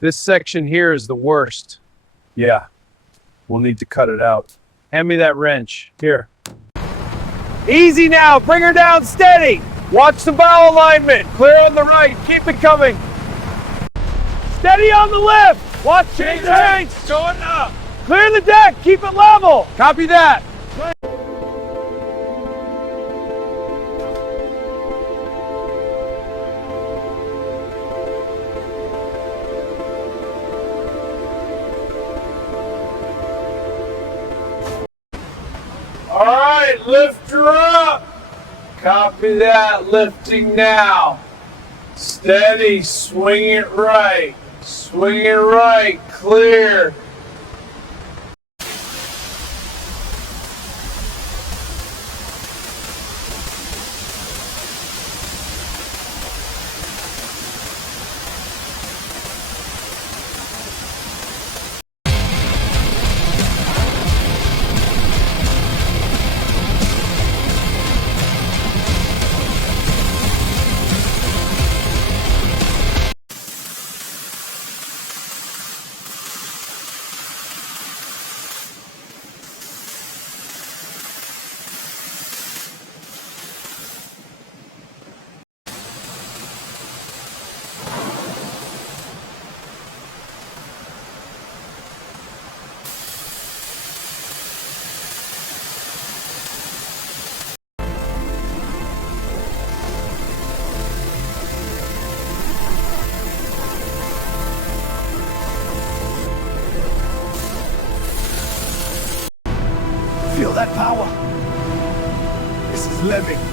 This section here is the worst. Yeah, we'll need to cut it out. Hand me that wrench. Here. Easy now, bring her down steady. Watch the bow alignment. Clear on the right, keep it coming. Steady on the left. Watch change lanes. Going up. Clear the deck, keep it level. Copy that. All right, lift her up. Copy that, lifting now. Steady, swing it right. Swing it right, clear. Feel that power? This is living.